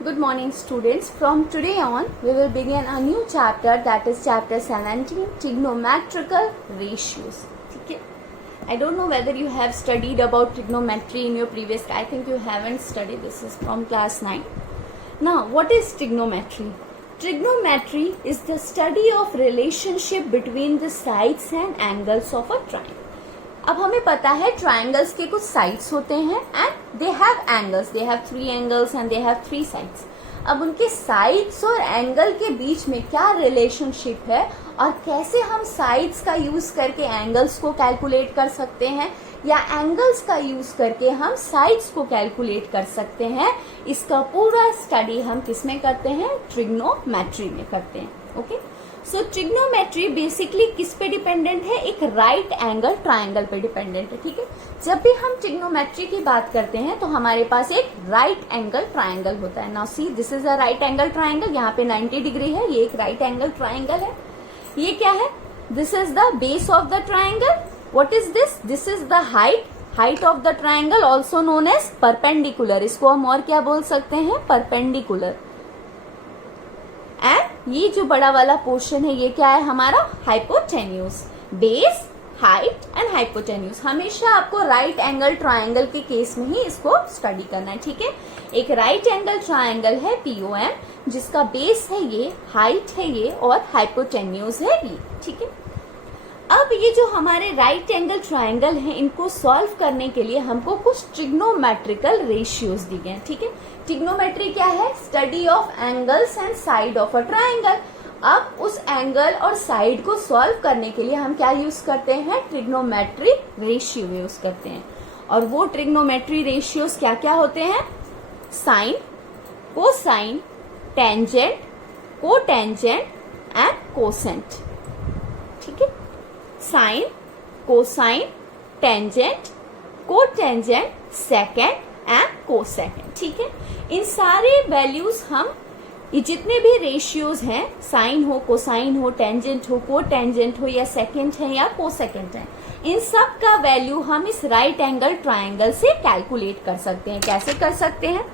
Good morning students. From today on we will begin a new chapter, that is chapter 17, trigonometrical ratios. ठीक है? I don't know whether you have studied about trigonometry in your previous, I think you haven't studied, this is from class 9. Now what is trigonometry? Trigonometry is the study of relationship between the sides and angles of a triangle. अब हमें पता है triangles के कुछ sides होते हैं and they have angles, they have 3 angles and they have 3 sides. अब उनके साइड्स और एंगल के बीच में क्या रिलेशनशिप है और कैसे हम साइड्स का यूज करके एंगल्स को कैलकुलेट कर सकते हैं या एंगल्स का यूज करके हम साइड्स को कैलकुलेट कर सकते हैं, इसका पूरा स्टडी हम किसमें करते हैं? ट्रिग्नोमेट्री में करते हैं. ओके, सो ट्रिग्नोमेट्री बेसिकली किस पे डिपेंडेंट है? एक राइट एंगल ट्रायंगल पे डिपेंडेंट है. ठीक है, जब भी हम ट्रिग्नोमेट्री की बात करते हैं तो हमारे पास एक राइट एंगल ट्रायंगल होता है. Now C, this is a right angle triangle. यहाँ पे 90 डिग्री है, ये एक राइट एंगल ट्रायंगल है. ये क्या है? This is the base of the triangle. What is this? This is the height of the triangle, also known as perpendicular. इसको हम और क्या बोल सकते हैं? परपेंडिकुलर. एंड ये जो बड़ा वाला पोर्शन है ये क्या है हमारा? Hypotenuse. Base, height and hypotenuse. हमेशा आपको राइट एंगल ट्रायंगल के केस में ही इसको स्टडी करना है. ठीक है, एक राइट एंगल ट्रायंगल है POM जिसका बेस है ये, हाइट है ये और हाइपोटेन्यूज है ये. ठीक है, अब ये जो हमारे राइट एंगल ट्रायंगल है इनको सॉल्व करने के लिए हमको कुछ ट्रिग्नोमेट्रिकल रेशियोज दी गए. ठीक है, ट्रिग्नोमेट्री क्या है? Study of angles and side of a triangle. अब उस एंगल और साइड को सॉल्व करने के लिए हम क्या यूज करते हैं? ट्रिग्नोमेट्री रेशियो यूज करते हैं. और वो ट्रिग्नोमेट्री रेशियोज क्या क्या होते हैं? Sine, cosine, tangent, cotangent and cosecant. ठीक है, sine, cosine, tangent, cotangent, secant and cosecant. ठीक है, इन सारे वैल्यूज हम ये जितने भी रेशियोज हैं, साइन हो, कोसाइन हो, टेंजेंट हो, कोटेंजेंट हो या सेकेंड है या कोसेकेंड है, इन सब का वैल्यू हम इस राइट एंगल ट्रायंगल से कैलकुलेट कर सकते हैं. कैसे कर सकते हैं?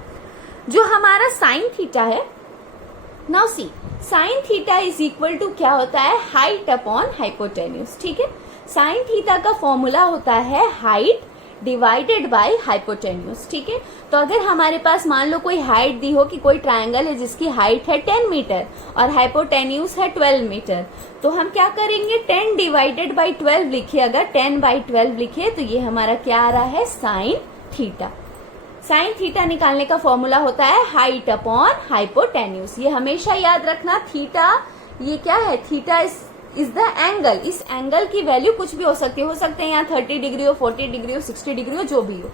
जो हमारा साइन थीटा है, now see, sine theta is equal to क्या होता है? Height upon hypotenuse. ठीक है, साइन थीटा का फॉर्मूला होता है हाइट डिवाइडेड बाय हाइपोटेन्यूज. ठीक है, तो अगर हमारे पास मान लो कोई हाइट दी हो कि कोई ट्रायंगल है जिसकी हाइट है 10 मीटर और हाइपोटेन्यूज है 12 मीटर, तो हम क्या करेंगे? 10 डिवाइडेड बाय 12 लिखे. अगर 10 बाय 12 लिखे तो ये हमारा क्या आ रहा है? Sine theta. साइन थीटा निकालने का फॉर्मूला होता है हाइट अपॉन हाइपोटेन्यूज. ये हमेशा याद रखना. थीटा ये क्या है? Theta is the angle. इस एंगल की वैल्यू कुछ भी हो सकती है. हो सकते हैं यहाँ 30 डिग्री हो, 40 डिग्री हो, 60 डिग्री हो, जो भी हो.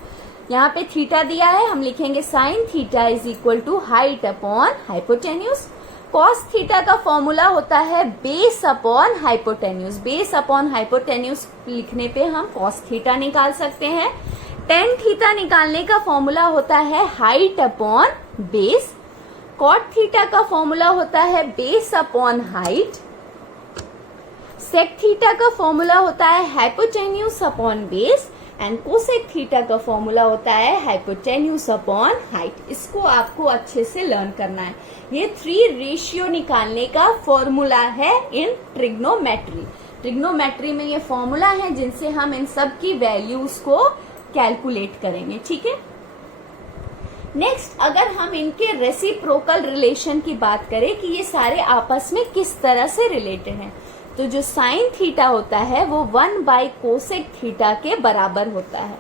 यहाँ पे थीटा दिया है, हम लिखेंगे sine theta is equal to height upon hypotenuse. Cos theta का फॉर्मूला होता है base upon hypotenuse. Base upon hypotenuse लिखने पे हम कॉस थीटा निकाल सकते हैं. टेन थीटा निकालने का फॉर्मूला होता है height upon base. Cot theta का फॉर्मूला होता है base upon height. Sec theta का फॉर्मूला होता है hypotenuse upon base and cosec theta का फॉर्मूला होता है हाइपोटेन्यूज अपॉन हाइट. इसको आपको अच्छे से लर्न करना है. ये 3 रेशियो निकालने का फॉर्मूला है इन ट्रिग्नोमेट्री. ट्रिग्नोमेट्री में ये फॉर्मूला है जिनसे हम इन सब की वैल्यूज को कैलकुलेट करेंगे. ठीक है, नेक्स्ट अगर हम इनके रेसिप्रोकल रिलेशन की बात करें कि ये सारे आपस में किस तरह से रिलेटेड हैं, तो जो साइन थीटा होता है वो 1 बाय कोसेक थीटा के बराबर होता है.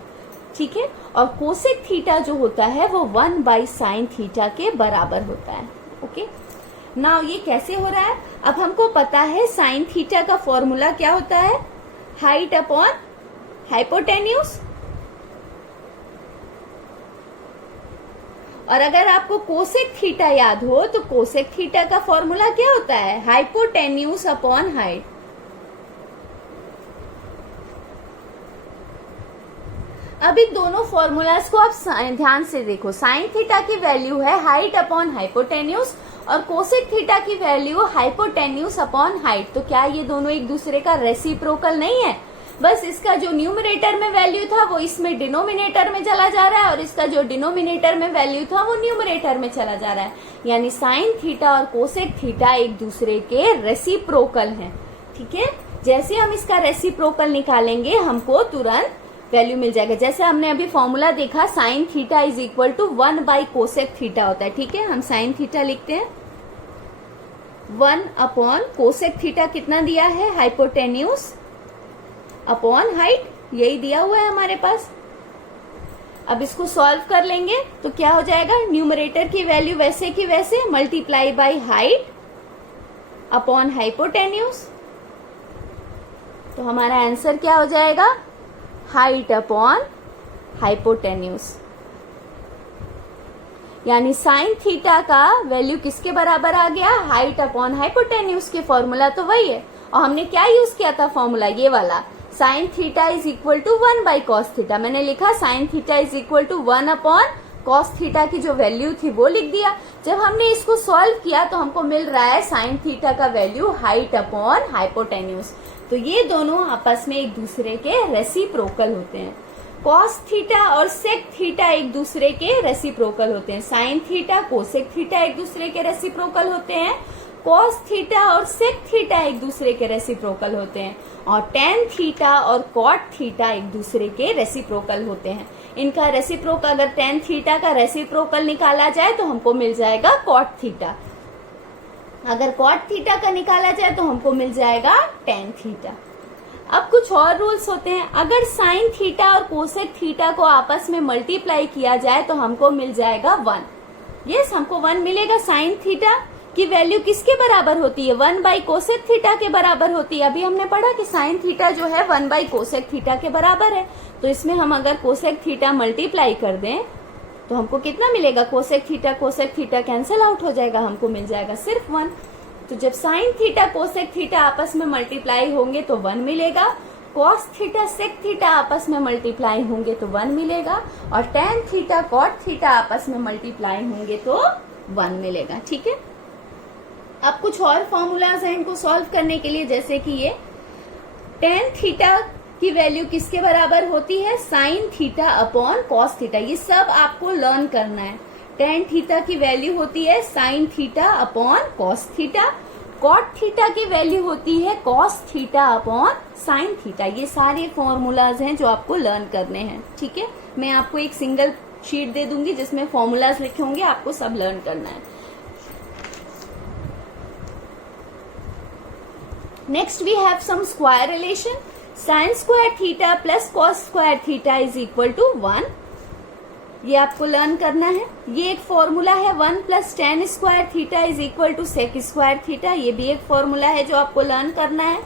ठीक है, और कोसेक थीटा जो होता है वो 1 बाय साइन थीटा के बराबर होता है. ओके, नाउ ये कैसे हो रहा है? अब हमको पता है साइन थीटा का फॉर्मूला क्या होता है? Height upon hypotenuse. और अगर आपको कोसेक थीटा याद हो तो कोसेक थीटा का फॉर्मूला क्या होता है? Hypotenuse upon height. अब इन दोनों फॉर्मूलाज को आप ध्यान से देखो. साइन थीटा की वैल्यू है हाइट अपॉन हाइपोटेन्यूज और कोसेक थीटा की वैल्यू हाइपोटेन्यूज अपॉन हाइट. तो क्या ये दोनों एक दूसरे का रेसिप्रोकल नहीं है? बस इसका जो न्यूमरेटर में वैल्यू था वो इसमें डिनोमिनेटर में चला जा रहा है और इसका जो डिनोमिनेटर में वैल्यू था वो न्यूमरेटर में चला जा रहा है। यानी साइन थीटा और कोसेक थीटा एक दूसरे के रेसिप्रोकल हैं। ठीक है, जैसे हम इसका रेसिप्रोकल निकालेंगे हमको तुरंत वैल्यू मिल जाएगा। जैसे हमने अभी फॉर्मूला देखा sine theta is equal to 1 by cosec theta होता है। ठीक है, हम साइन थीटा लिखते हैं 1 अपॉन कोसेक थीटा कितना दिया है, हाइपोटेन्यूज अपॉन हाइट, यही दिया हुआ है हमारे पास। अब इसको सॉल्व कर लेंगे तो क्या हो जाएगा, न्यूमरेटर की वैल्यू वैसे की वैसे multiply by height upon hypotenuse. तो हमारा आंसर क्या हो जाएगा, हाइट अपॉन हाइपोटेन्यूज। यानी साइन थीटा का वैल्यू किसके बराबर आ गया, हाइट अपॉन हाइपोटेन्यूज के। फॉर्मूला तो वही है और हमने क्या यूज किया था फॉर्मूला, ये वाला sine theta is equal to 1 by cos theta. मैंने लिखा sine theta is equal to 1 upon cos theta की जो वैल्यू थी वो लिख दिया। जब हमने इसको सॉल्व किया तो हमको मिल रहा है साइन थीटा का वैल्यू हाइट अपॉन हाइपोटेन्यूज। तो ये दोनों आपस में एक दूसरे के रेसिप्रोकल होते हैं। कॉस थीटा और सेक थीटा एक दूसरे के रेसिप्रोकल होते हैं। साइन थीटा कोसेक थीटा एक दूसरे के रेसिप्रोकल होते हैं। कॉस थीटा और सेक थीटा एक दूसरे के रेसिप्रोकल होते हैं। और टेन थीटा और कॉट थीटा एक दूसरे के रेसिप्रोकल होते हैं। इनका रेसिप्रोकल, अगर टेन थीटा का रेसिप्रोकल निकाला जाए तो हमको मिल जाएगा कॉट थीटा, अगर कॉट थीटा का निकाला जाए तो हमको मिल जाएगा टेन थीटा। अब कुछ और रूल्स होते हैं। अगर साइन थीटा और कोसेक थीटा को आपस में मल्टीप्लाई किया जाए तो हमको मिल जाएगा 1। यस, हमको 1 मिलेगा। साइन थीटा की वैल्यू किसके बराबर होती है, 1 बाई कोसेक थीटा के बराबर होती है। अभी हमने पढ़ा कि साइन थीटा जो है 1 बाई कोसेक थीटा के बराबर है। तो इसमें हम अगर कोसेक थीटा मल्टीप्लाई कर दें तो हमको कितना मिलेगा, कोसेक थीटा कैंसिल आउट हो जाएगा, हमको मिल जाएगा सिर्फ 1। तो जब साइन थीटा कोसेक थीटा आपस में मल्टीप्लाई होंगे तो 1 मिलेगा, कॉस थीटा सेक थीटा आपस में मल्टीप्लाई होंगे तो 1 मिलेगा, और टेन थीटा कॉट थीटा आपस में मल्टीप्लाई होंगे तो 1 मिलेगा। ठीक है, अब कुछ और फॉर्मूलाज हैं इनको सॉल्व करने के लिए, जैसे कि ये टेन थीटा की वैल्यू किसके बराबर होती है, sine theta upon cos theta. ये सब आपको लर्न करना है। टेन थीटा की वैल्यू होती है sine theta upon cos theta. Cot theta की वैल्यू होती है cos theta upon sine theta. ये सारे फॉर्मूलाज हैं जो आपको लर्न करने हैं। ठीक है, मैं आपको एक सिंगल शीट दे दूंगी जिसमें फॉर्मूलाज लिखे होंगे, आपको सब लर्न करना है। Next we have some square relation. Sine square theta plus cos square theta is equal to 1। ये आपको लर्न करना है। ये एक फॉर्मूला है 1 plus tan square theta is equal to sec square theta. ये भी एक फॉर्मूला है जो आपको लर्न करना है।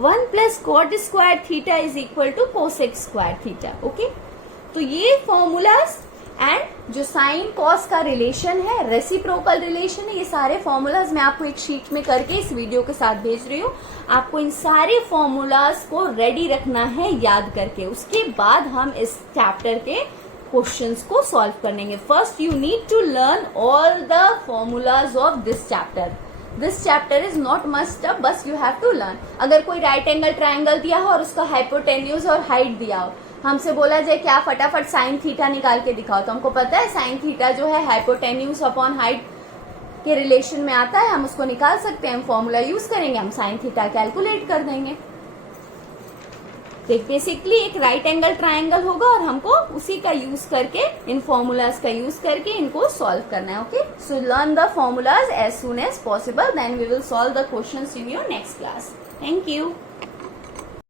1 plus cot square theta is equal to cosec square theta. Okay, तो ये फॉर्मूलाज एंड जो साइन कॉस का रिलेशन है, रेसिप्रोकल रिलेशन है, ये सारे फॉर्मूलाज मैं आपको एक शीट में करके इस वीडियो के साथ भेज रही हूँ। आपको इन सारे फॉर्मूलाज को रेडी रखना है याद करके। उसके बाद हम इस चैप्टर के क्वेश्चंस को सॉल्व करेंगे। First you need to learn all the formulas of this chapter. This chapter is not must up, बस यू हैव टू लर्न। अगर कोई राइट एंगल ट्राइंगल दिया हो और उसका हाइपोटेन्यूज और हाइट दिया हो, हमसे बोला जाए क्या फटाफट साइन थीटा निकाल के दिखाओ, तो हमको पता है साइन थीटा जो है हाइपोटेन्यूज अपॉन हाइट के रिलेशन में आता है, हम उसको निकाल सकते हैं। हम फॉर्मूला यूज करेंगे, हम साइन थीटा कैलकुलेट कर देंगे। बेसिकली एक राइट एंगल ट्राइंगल होगा और हमको उसी का यूज करके, इन फॉर्मूलाज का यूज करके इनको सॉल्व करना है। Okay, so learn the formulas as soon as possible, then we will solve the questions in your next class. Thank you.